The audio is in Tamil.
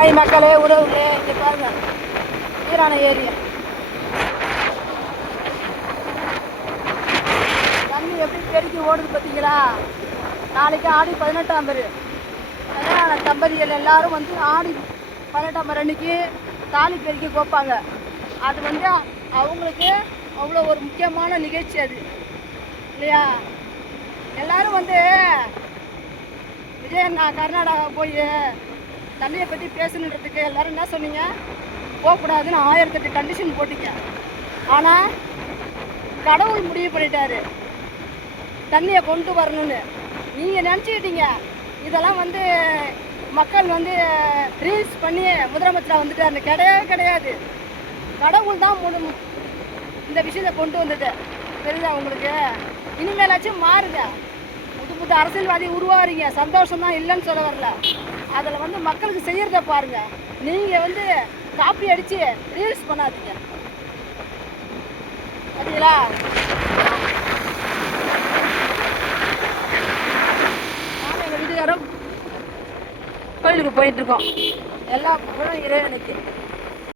ஹாய் மக்களே, உறவுகளே, இங்கே பாருங்க ஈரான ஏரியா தண்ணி எப்படி பெருக்கி ஓடுது பார்த்தீங்களா? நாளைக்கு ஆடி 18ஆம் பேர் கல்யாண தம்பதிகள் எல்லாரும் வந்து ஆடி 18ஆம் பேர் அன்னைக்கு தாலி பெருக்கி கோப்பாங்க. அது வந்து அவங்களுக்கு அவ்வளோ ஒரு முக்கியமான நிகழ்ச்சி அது இல்லையா? எல்லாரும் வந்து நான் கர்நாடகா போய் தண்ணியை பற்றி பேசணுன்றதுக்கு எல்லோரும் என்ன சொன்னீங்க? போகக்கூடாதுன்னு 1008 கண்டிஷன் போட்டிங்க. ஆனால் கடவுள் முடிவு பண்ணிட்டாரு தண்ணியை கொண்டு வரணும்னு. நீங்கள் நினச்சிக்கிட்டீங்க இதெல்லாம் வந்து மக்கள் வந்து ரீல்ஸ் பண்ணி முதலமைச்சராக வந்துட்டாரு. கிடையவே கிடையாது. கடவுள் தான் இந்த விஷயத்தை கொண்டு வந்தது. தெரியுதா உங்களுக்கு? இனிமேலாச்சும் மாறுங்க. புது அரசியல்வாதி உருவாகிறீங்க, சந்தோஷம் தான், இல்லைன்னு சொல்ல வரல. அதில் வந்து மக்களுக்கு செய்யறத பாருங்க. நீங்கள் வந்து காப்பி அடித்து ரீல்ஸ் பண்ணாதீங்க. பார்த்தீங்களா? நானும் எங்கள் வீட்டுக்காரரும் கோயிலுக்கு போயிட்டுருக்கோம். எல்லா புகழும் இறைவனுக்கு.